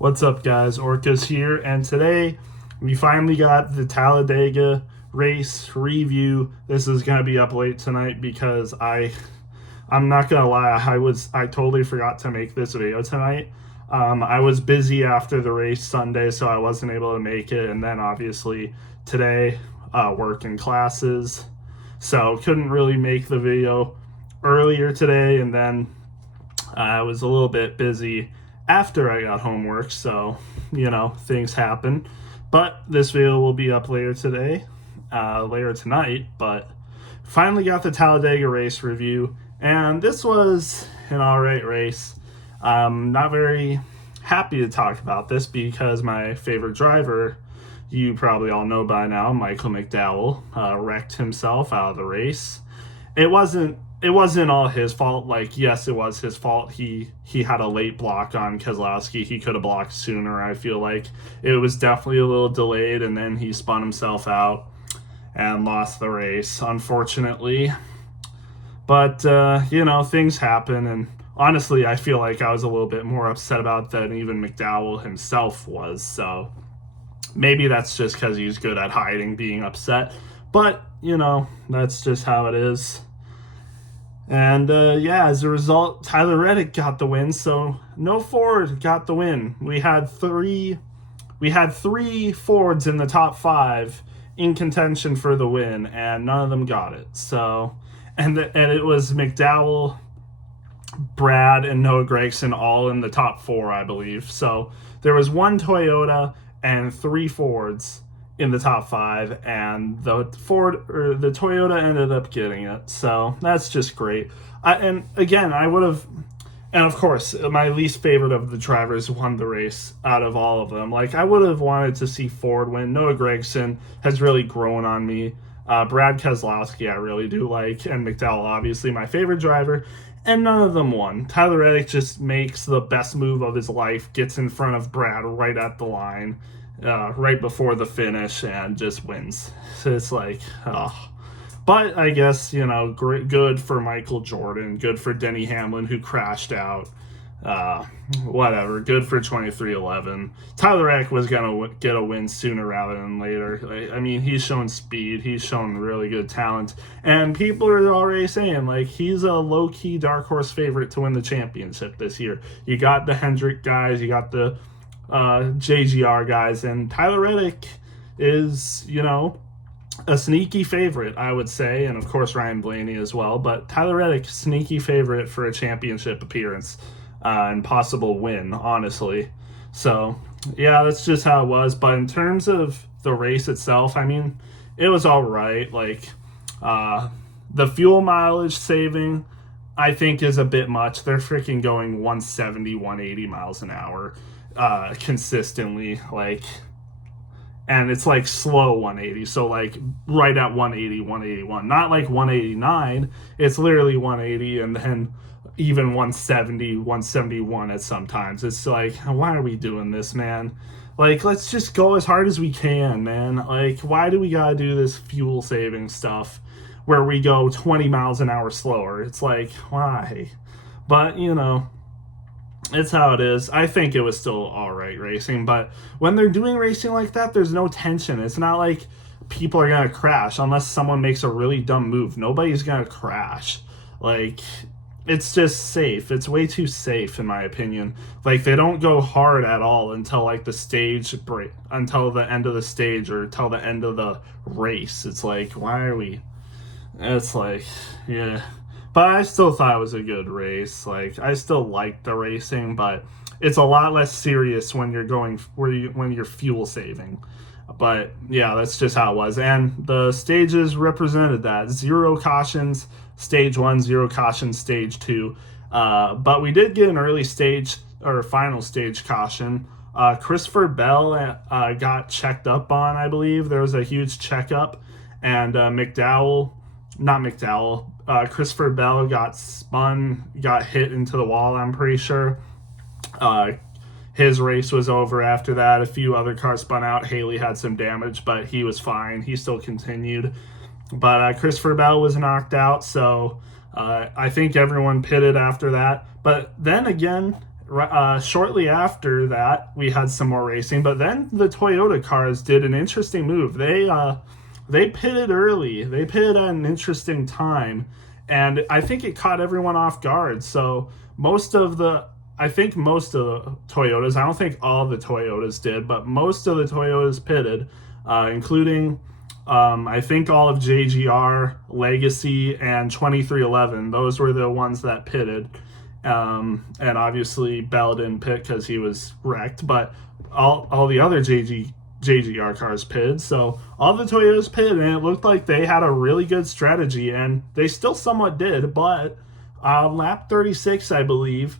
What's up, guys? Orcas here, and today we finally got the Talladega race review. This is gonna be up late tonight because I'm not gonna lie, I totally forgot to make this video tonight. I was busy after the race Sunday, so I wasn't able to make it, and then obviously today work and classes, so couldn't really make the video earlier today, and then I was a little bit busy after I got homework, so things happen. But this video will be up later tonight. But finally got the Talladega race review, and this was an alright race. Not very happy to talk about this because my favorite driver, you probably all know by now, Michael McDowell, wrecked himself out of the race. It wasn't all his fault. Like, yes, it was his fault. He had a late block on Keselowski. He could have blocked sooner. I feel like it was definitely a little delayed, and then he spun himself out and lost the race, unfortunately. But things happen, and honestly, I feel like I was a little bit more upset about that than even McDowell himself was. So maybe that's just because he's good at hiding being upset. But that's just how it is. And as a result, Tyler Reddick got the win. So no Ford got the win. We had three Fords in the top 5 in contention for the win, and none of them got it. So, and it was McDowell, Brad, and Noah Gragson all in the top 4, I believe. So there was one Toyota and 3 Fords in the top 5, and the Toyota ended up getting it. So that's just great. And of course, my least favorite of the drivers won the race out of all of them. Like, I would have wanted to see Ford win. Noah Gragson has really grown on me. Brad Keselowski I really do like, and McDowell, obviously my favorite driver, and none of them won. Tyler Reddick just makes the best move of his life, gets in front of Brad right at the line, right before the finish, and just wins. So it's like, oh. But I guess, good for Michael Jordan, good for Denny Hamlin, who crashed out. Whatever, good for 2311. Tyler Reddick was going to get a win sooner rather than later. I mean, he's shown speed, he's shown really good talent, and people are already saying, like, he's a low-key dark horse favorite to win the championship this year. You got the Hendrick guys, you got the JGR guys, and Tyler Reddick is, a sneaky favorite, I would say, and of course Ryan Blaney as well, but Tyler Reddick, sneaky favorite for a championship appearance and possible win, honestly. So, yeah, that's just how it was. But in terms of the race itself, I mean, it was all right. Like, the fuel mileage saving, I think, is a bit much. They're freaking going 170, 180 miles an hour consistently, like, and it's like slow 180, so like right at 180, 181, not like 189. It's literally 180, and then even 170, 171 at sometimes. It's like, why are we doing this, man? Like, let's just go as hard as we can, man. Like, why do we gotta do this fuel saving stuff where we go 20 miles an hour slower? It's like, why? But it's how it is. I think it was still all right racing, but when they're doing racing like that, there's no tension. It's not like people are going to crash unless someone makes a really dumb move. Nobody's going to crash. Like, it's just safe. It's way too safe, in my opinion. Like, they don't go hard at all until, like, the stage break, until the end of the stage or until the end of the race. It's like, why are we... It's like, yeah... But I still thought it was a good race. Like, I still liked the racing, but it's a lot less serious when you're fuel saving. But yeah, that's just how it was. And the stages represented that. 0 cautions, stage 1, 0 cautions, stage 2. But we did get an early stage or final stage caution. Christopher Bell got checked up on, I believe. There was a huge checkup, and Christopher Bell got hit into the wall, I'm pretty sure. His race was over after that. A few other cars spun out. Haley had some damage, but he was fine. He still continued. But Christopher Bell was knocked out, so I think everyone pitted after that. But then again, shortly after that, we had some more racing, but then the Toyota cars did an interesting move. They pitted early. They pitted at an interesting time, and I think it caught everyone off guard. So I think most of the Toyotas, I don't think all the Toyotas did, but most of the Toyotas pitted, including I think all of JGR, Legacy, and 2311. Those were the ones that pitted. And obviously Bell didn't pit because he was wrecked, but all the other JGR cars pitted. So all the Toyotas pitted, and it looked like they had a really good strategy, and they still somewhat did, but lap 36, I believe,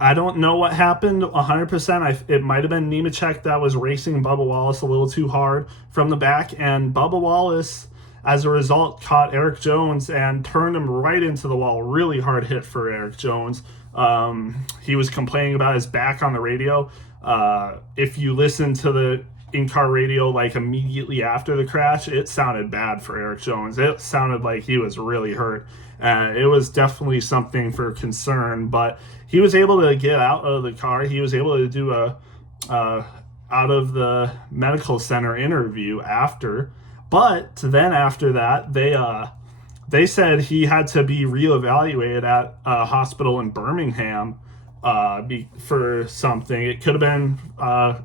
I don't know what happened 100%. It might have been Nemechek that was racing Bubba Wallace a little too hard from the back, and Bubba Wallace, as a result, caught Eric Jones and turned him right into the wall. Really hard hit for Eric Jones. He was complaining about his back on the radio. If you listen to the in-car radio like immediately after the crash, it sounded bad for Eric Jones. It sounded like he was really hurt. It was definitely something for concern, but he was able to get out of the car. He was able to do a out of the medical center interview after. But then after that, they said he had to be reevaluated at a hospital in Birmingham for something. It could have been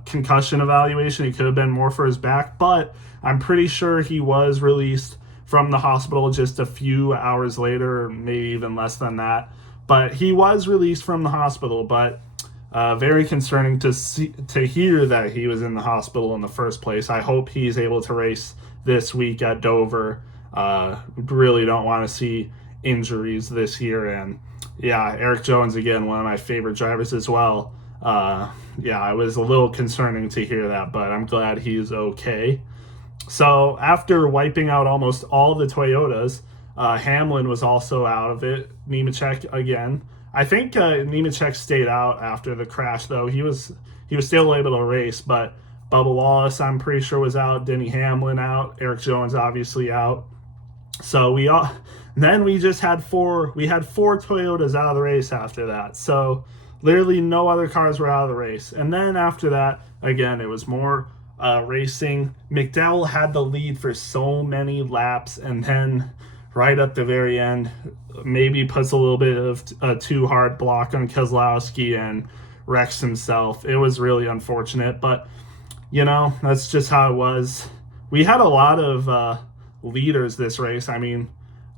concussion evaluation. It could have been more for his back. But I'm pretty sure he was released from the hospital just a few hours later, or maybe even less than that. But he was released from the hospital. But very concerning to hear that he was in the hospital in the first place. I hope he's able to race this week at Dover. Really don't want to see injuries this year. And yeah, Eric Jones, again, one of my favorite drivers as well. It was a little concerning to hear that, but I'm glad he's okay. So after wiping out almost all the Toyotas, Hamlin was also out of it. Nemechek again. I think Nemechek stayed out after the crash, though. He was still able to race, but Bubba Wallace, I'm pretty sure, was out. Denny Hamlin out. Eric Jones obviously out. So then we just had four Toyotas out of the race after that. So literally no other cars were out of the race. And then after that, again, it was more racing. McDowell had the lead for so many laps, and then right at the very end, maybe puts a little bit of a too hard block on Keselowski and wrecks himself. It was really unfortunate, but that's just how it was. We had a lot of leaders this race. I mean,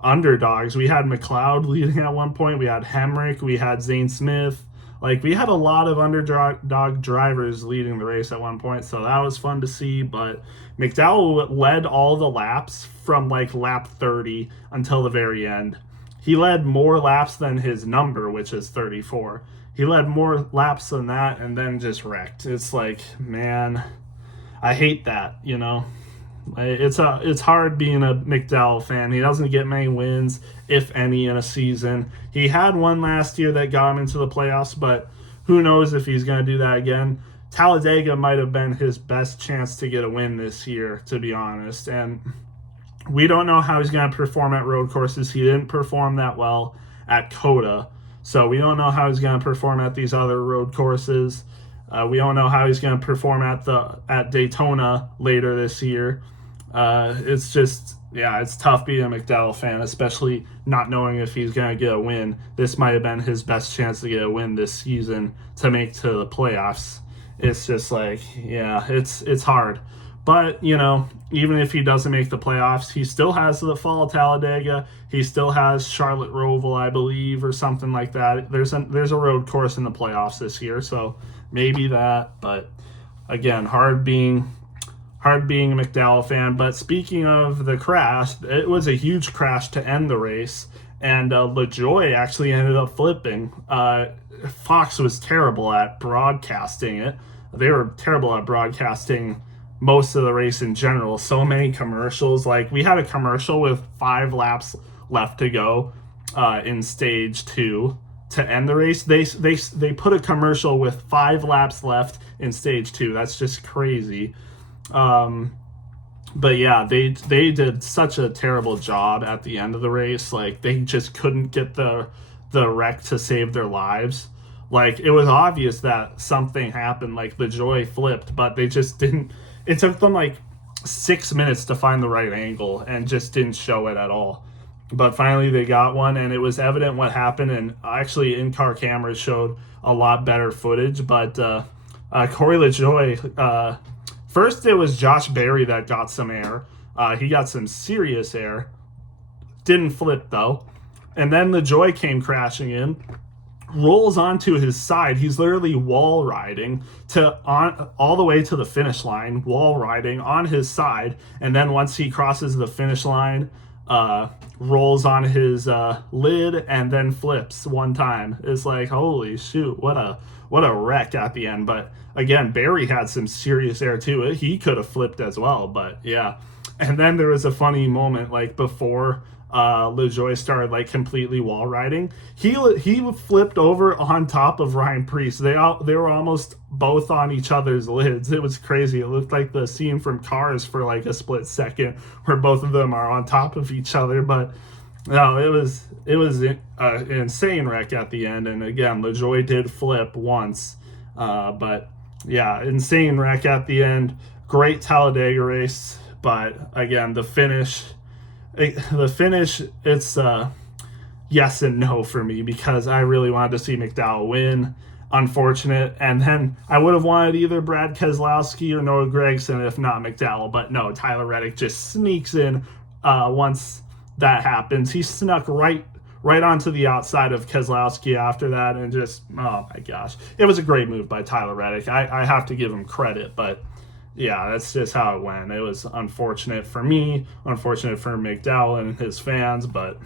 underdogs. We had McLeod leading at one point. We had Hemrick. We had Zane Smith. Like, we had a lot of underdog drivers leading the race at one point, so that was fun to see. But McDowell led all the laps from like lap 30 until the very end. He led more laps than his number, which is 34. He led more laps than that and then just wrecked. It's like, man, I hate that, It's hard being a McDowell fan. He doesn't get many wins, if any, in a season. He had one last year that got him into the playoffs, but who knows if he's going to do that again. Talladega might have been his best chance to get a win this year, to be honest. And we don't know how he's going to perform at road courses. He didn't perform that well at COTA, so we don't know how he's going to perform at these other road courses. We don't know how he's going to perform at Daytona later this year. It's just, it's tough being a McDowell fan, especially not knowing if he's going to get a win. This might have been his best chance to get a win this season to make to the playoffs. It's just like, it's hard. But, even if he doesn't make the playoffs, he still has the fall of Talladega. He still has Charlotte Roval, I believe, or something like that. There's a road course in the playoffs this year, so maybe that. But, again, hard being a McDowell fan. But speaking of the crash, it was a huge crash to end the race, and LaJoie actually ended up flipping. Fox was terrible at broadcasting it. They were terrible at broadcasting most of the race in general. So many commercials. Like, we had a commercial with 5 laps left to go in stage 2 to end the race. They put a commercial with 5 laps left in stage 2. That's just crazy. But yeah, they did such a terrible job at the end of the race. Like, they just couldn't get the wreck to save their lives. Like, it was obvious that something happened, like the joy flipped, but they just didn't. It took them like 6 minutes to find the right angle and just didn't show it at all. But finally they got one, and it was evident what happened, and actually in-car cameras showed a lot better footage. But Corey LaJoie, first it was Josh Berry that got some air. He got some serious air. Didn't flip, though. And then LaJoie came crashing in, rolls onto his side. He's literally wall riding all the way to the finish line, wall riding on his side. And then once he crosses the finish line, rolls on his lid and then flips one time. It's like, holy shoot, what a wreck at the end. But again, Barry had some serious air too. He could have flipped as well, but yeah. And then there was a funny moment, like before LaJoie started like completely wall riding. He flipped over on top of Ryan Preece. They were almost both on each other's lids. It was crazy. It looked like the scene from Cars for like a split second, where both of them are on top of each other. But no, it was an insane wreck at the end. And again, LaJoie did flip once, but yeah, insane wreck at the end. Great Talladega race, but again, the finish, it's yes and no for me, because I really wanted to see McDowell win. Unfortunate. And then I would have wanted either Brad Keselowski or Noah Gragson, if not McDowell. But no, Tyler Reddick just sneaks in once that happens. He snuck right onto the outside of Keselowski after that, and just, oh my gosh. It was a great move by Tyler Reddick. I have to give him credit, but yeah, that's just how it went. It was unfortunate for me, unfortunate for McDowell and his fans, but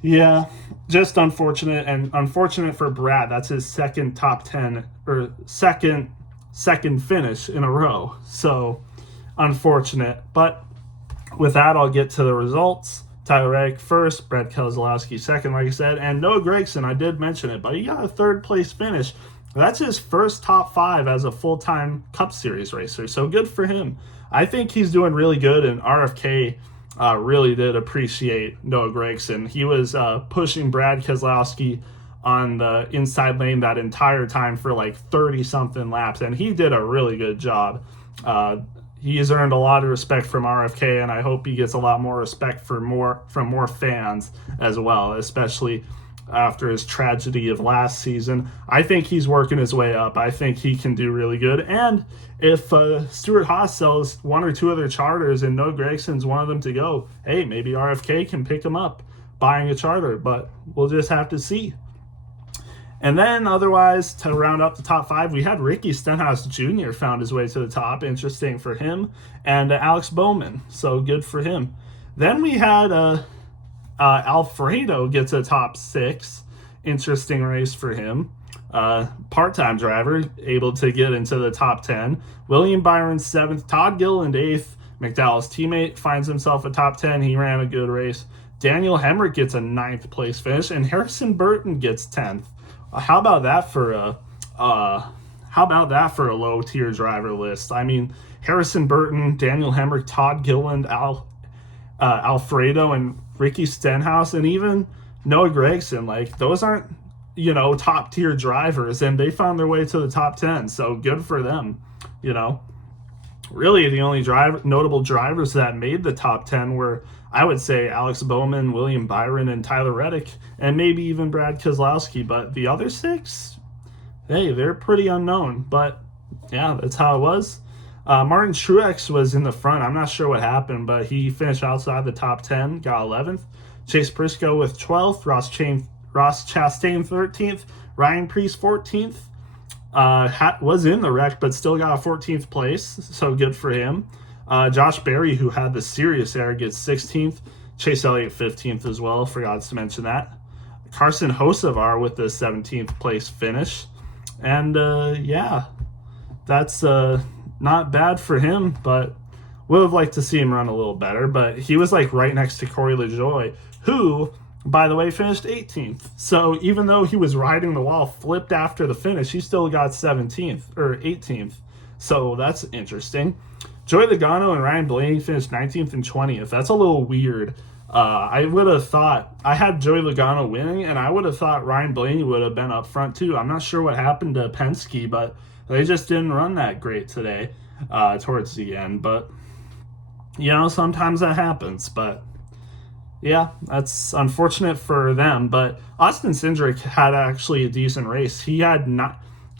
yeah, just unfortunate. And unfortunate for Brad. That's his second top 10 or second finish in a row. So unfortunate. But with that, I'll get to the results. Tyler Reddick first, Brad Keselowski second, like I said, and Noah Gragson, I did mention it, but he got a third place finish. That's his first top 5 as a full-time Cup Series racer, so good for him. I think he's doing really good, and RFK really did appreciate Noah Gragson. He was pushing Brad Keselowski on the inside lane that entire time for like 30-something laps, and he did a really good job. He has earned a lot of respect from RFK, and I hope he gets a lot more respect from more fans as well, especially after his tragedy of last season. I think he's working his way up. I think he can do really good. And if Stewart-Haas sells 1 or 2 other charters and Noah Gragson's one of them to go, hey, maybe RFK can pick him up buying a charter, but we'll just have to see. And then otherwise, to round up the top 5, we had Ricky Stenhouse Jr. found his way to the top. Interesting for him. And Alex Bowman. So good for him. Then we had Alfredo gets a top 6. Interesting race for him. Part-time driver, able to get into the top 10. William Byron 7th. Todd Gilliland 8th. McDowell's teammate finds himself a top 10. He ran a good race. Daniel Hemrick gets a 9th place finish. And Harrison Burton gets 10th. How about that for a low tier driver list? I mean, Harrison Burton, Daniel Hemrick, Todd Gilliland, Alfredo, and Ricky Stenhouse, and even Noah Gragson. Like, those aren't, top tier drivers, and they found their way to the top 10. So good for them. Really the only notable drivers that made the top 10 were, I would say, Alex Bowman, William Byron, and Tyler Reddick, and maybe even Brad Keselowski. But the other 6, hey, they're pretty unknown. But yeah, that's how it was. Martin Truex was in the front. I'm not sure what happened, but he finished outside the top 10, got 11th. Chase Briscoe with 12th, Ross Chastain 13th, Ryan Preece 14th. Was in the wreck, but still got a 14th place, so good for him. Josh Berry, who had the serious error, gets 16th. Chase Elliott 15th as well, forgot to mention that. Carson Hocevar with the 17th place finish. And yeah, that's not bad for him, but would have liked to see him run a little better. But he was like right next to Corey LaJoie, who, by the way, finished 18th. So even though he was riding the wall, flipped after the finish, he still got 17th or 18th. So that's interesting. Joey Logano and Ryan Blaney finished 19th and 20th. That's a little weird. I would have thought I had Joey Logano winning, and I would have thought Ryan Blaney would have been up front too. I'm not sure what happened to Penske, but they just didn't run that great today towards the end. But sometimes that happens. But yeah, that's unfortunate for them. But Austin Cindric had actually a decent race. He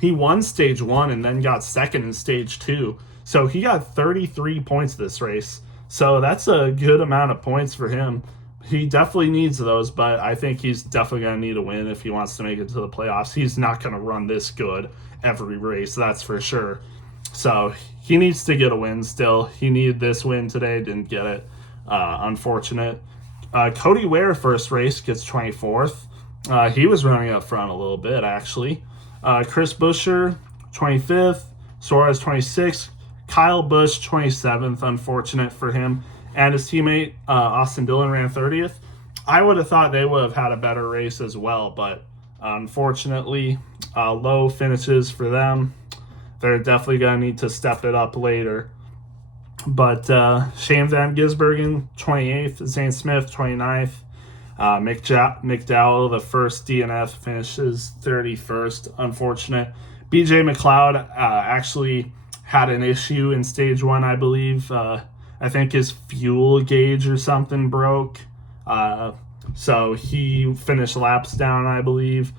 won stage 1 and then got second in stage 2. So he got 33 points this race. So that's a good amount of points for him. He definitely needs those, but I think he's definitely going to need a win if he wants to make it to the playoffs. He's not going to run this good every race, that's for sure. So he needs to get a win still. He needed this win today, didn't get it. Unfortunate. Cody Ware, first race, gets 24th. He was running up front a little bit, actually. Chris Buescher, 25th. Suarez, 26th. Kyle Busch, 27th, unfortunate for him. And his teammate, Austin Dillon, ran 30th. I would have thought they would have had a better race as well, but unfortunately, low finishes for them. They're definitely going to need to step it up later. But Shane Van Gisbergen, 28th. Zane Smith, 29th. McDowell, the first DNF, finishes 31st. Unfortunate. BJ McLeod actually had an issue in stage 1, I believe. I think his fuel gauge or something broke. So he finished laps down, I believe.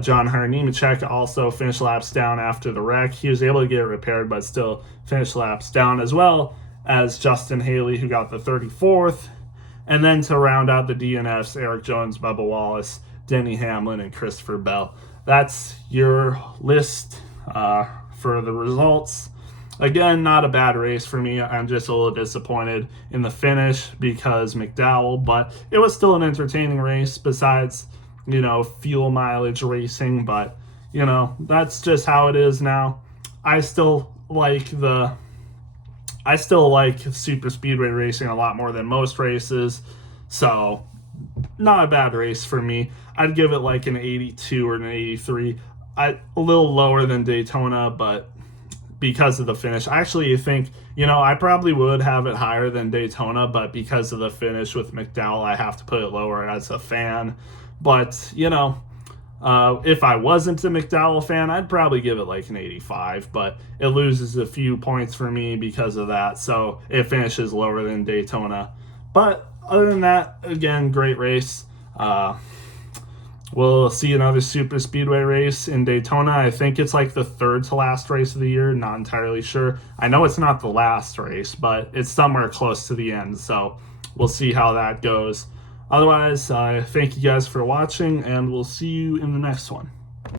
John Hunter Nemechek also finished laps down after the wreck. He was able to get it repaired, but still finished laps down, as well as Justin Haley, who got the 34th. And then to round out the DNFs, Eric Jones, Bubba Wallace, Denny Hamlin, and Christopher Bell. That's your list for the results. Again, not a bad race for me. I'm just a little disappointed in the finish because McDowell, but it was still an entertaining race besides, fuel mileage racing. But, that's just how it is now. I still like super speedway racing a lot more than most races. So, not a bad race for me. I'd give it like an 82 or an 83. A little lower than Daytona, but because of the finish. I actually think, I probably would have it higher than Daytona, but because of the finish with McDowell, I have to put it lower as a fan. But, if I wasn't a McDowell fan, I'd probably give it like an 85, but it loses a few points for me because of that, so it finishes lower than Daytona. But other than that, again, great race. We'll see another super speedway race in Daytona. I think it's like the third to last race of the year. Not entirely sure. I know it's not the last race, but it's somewhere close to the end. So we'll see how that goes. Otherwise, thank you guys for watching, and we'll see you in the next one.